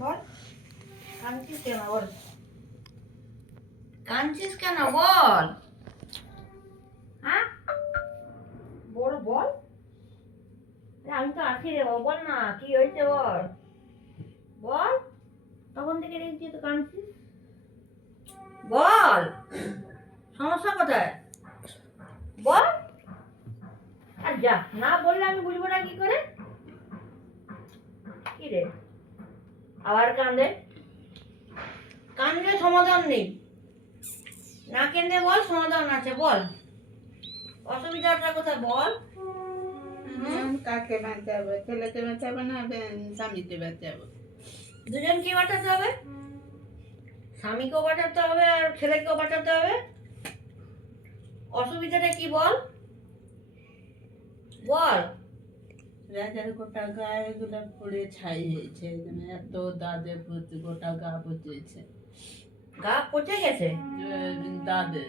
বল। কাঁদছিস কেন? বল। কাঁদছিস কেন? বল। হ্যাঁ? বল বল। আমি তো আছি রে বল না কি হয়েছে বল? বল। তখন থেকে দেখছি তো কাঁদছিস বল। সমস্যা কোথায়? বল। আর যা না বললে আমি বুঝব না কি করে? কি রে? আবার কান্দে কান্দলে সমাধান নেই। না কেন্দে বল সমাধান আছে বল। অসুবিধাটা কোথায় বল? কাকে বাঁচাবো? ছেলেকে বাঁচাবো না স্বামীকে বাঁচাবো? দুজনকে বাঁচাতে হবে? স্বামীকেও বাঁচাতে হবে আর ছেলেকেও বাঁচাতে হবে? অসুবিধাটা কি বল? বল। রাজার গোটা গায়ে গুলো পড়ে ছাই হয়েছে এত দাদে প্রতি গোটা গা পচেছে গা পচে গেছে? দাদে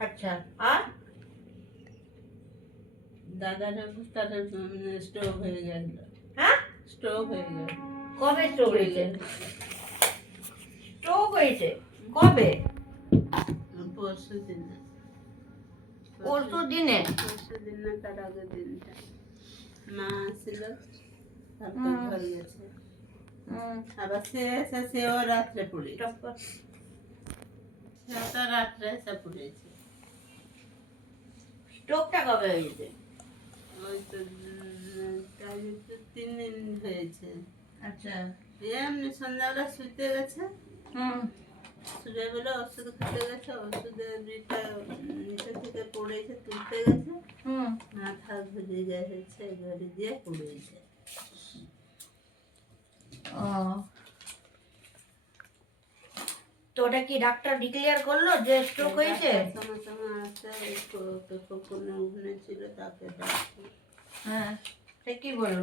আচ্ছা আর? দাদার অবস্থাটা স্ট্রোক হয়ে গেল। হ্যাঁ? স্ট্রোক হয়ে গেল। কবে স্ট্রোক হয়েছে? স্ট্রোক হয়েছে? কবে? পরশু দিন পরশু দিনে। পরশু দিন না তার আগের দিনটা। মা আসছিল তারপর হুম। গেছে। আবার সে এসে সেও রাত্রে এসে পড়েছে স্ট্রোকটা কবে হয়েছে ওই তো তিন দিন হয়েছে। আচ্ছা। এমনি সন্ধ্যাবেলা শুতে গেছে। হুম। শুয়ে বলে ওষুধ খেতে গেছে ওষুধের বিটা নিচে থেকে পড়েছে তুলতে গেছে। হুম। মাথা ঘুরে গেছে ঘরে দিয়ে পড়েছে। তো ওটা কি ডাক্তার ডিক্লেয়ার করল যে স্ট্রোক হয়েছে? সময় সময় আসে কোনো ছিল তাকে হ্যাঁ সে কি বলল?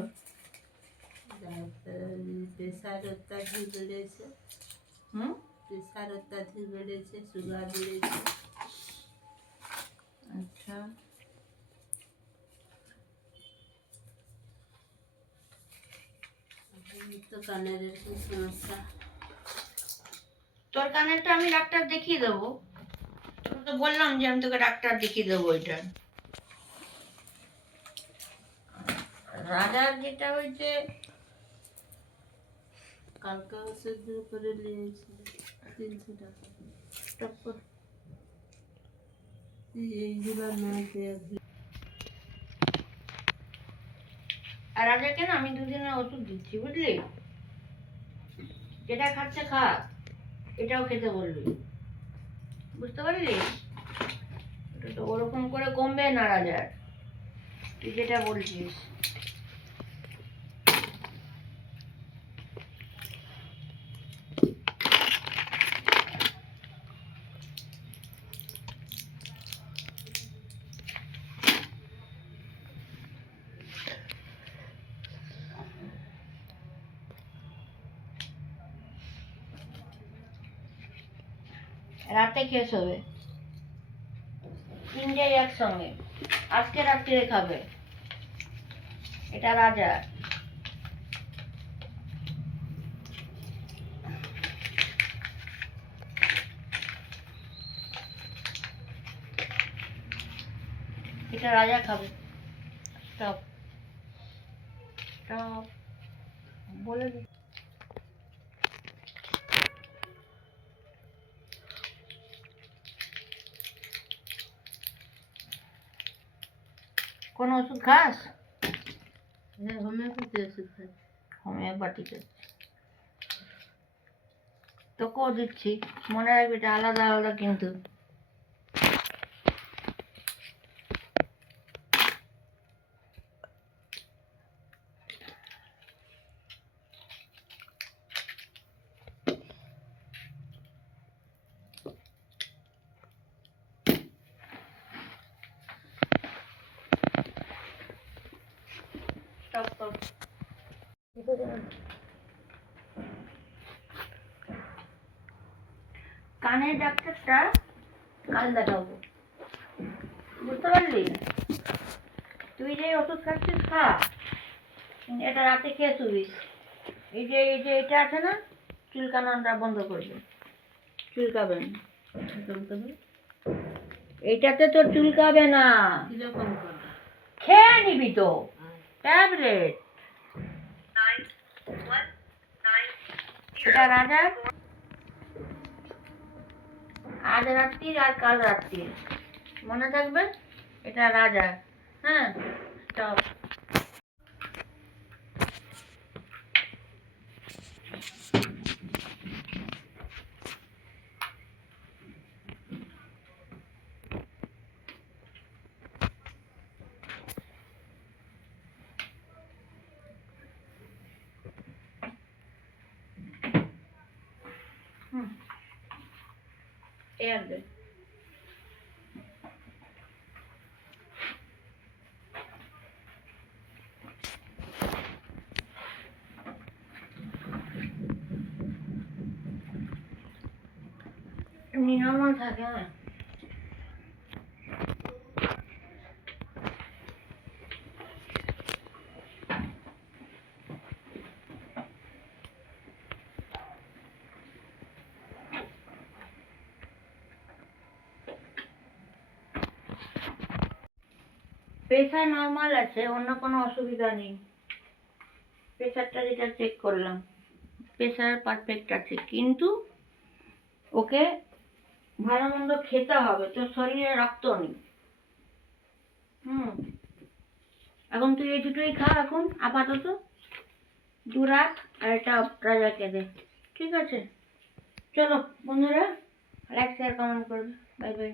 ডাক্তার প্রেশার অত্যাধিক বেড়েছে। হুম? প্রেশার অত্যাধিক বেড়েছে সুগার বেড়েছে। আচ্ছা। তো কানের এরকম সমস্যা। তোর কানেরটা আমি ডাক্তার দেখিয়ে দেবো। তোকে তো বললাম যে আমি তোকে ডাক্তার দেখিয়ে দেবো এটা। রাজার যেটা হয়েছে কালকে ওষুধ করে নিয়েছি আর রাজাকে না আমি দুদিনের ওষুধ দিচ্ছি, বুঝলি? যেটা খাচ্ছে খা, এটাও খেতে বলবি। বুঝতে পারলি? তো ওরকম করে কমবে না রাজার, তুই যেটা বলছিস। রাতে খেয়ে শোবে। তিনটেই একসঙ্গে। আজকে রাত্রে খাবে। এটা রাজা। এটা রাজা খাবে। স্টপ স্টপ বলে দিই। কোন ওষুধ খাস? হ্যাঁ হোমিওপ্যাথি ওষুধ খাই হোমিওপ্যাথিতে তোকেও দিচ্ছি। মনে রাখবি এটা আলাদা আলাদা কিন্তু। কানের ডাক্তারটা কাল দেখাবো। বুঝতে পারলি? তুই যে ওষুধ খাচ্ছিস খা। এটা রাতে খেয়ে এই যে এই যে এটা আছে না? চুলকানোটা বন্ধ করবে চুলকাবেন চুলকাবে এইটাতে তো চুলকাবে না। খেয়ে নিবি তো। ট্যাবলেট। এটা রাজা? আজ রাত্রির আর কাল রাত্রির মনে থাকবে? এটা রাজা। হ্যাঁ? স্টপ হুম এয়ার দে এমনি নর্মাল প্রেশার নর্মাল আছে, অন্য কোনো অসুবিধা নেই। প্রেশারটা যেটা চেক করলাম প্রেশার পারফেক্ট আছে, কিন্তু ওকে ভালো মন্দ খেতে হবে, তোর শরীরে রক্ত নেই। হুম। এখন তুই এই দুটোই খা এখন, আপাতত। দু রাত আর এটা রাজাকে দে, ঠিক আছে? চলো, বন্ধুরা লাইক শেয়ার কমেন্ট করবে। Bye bye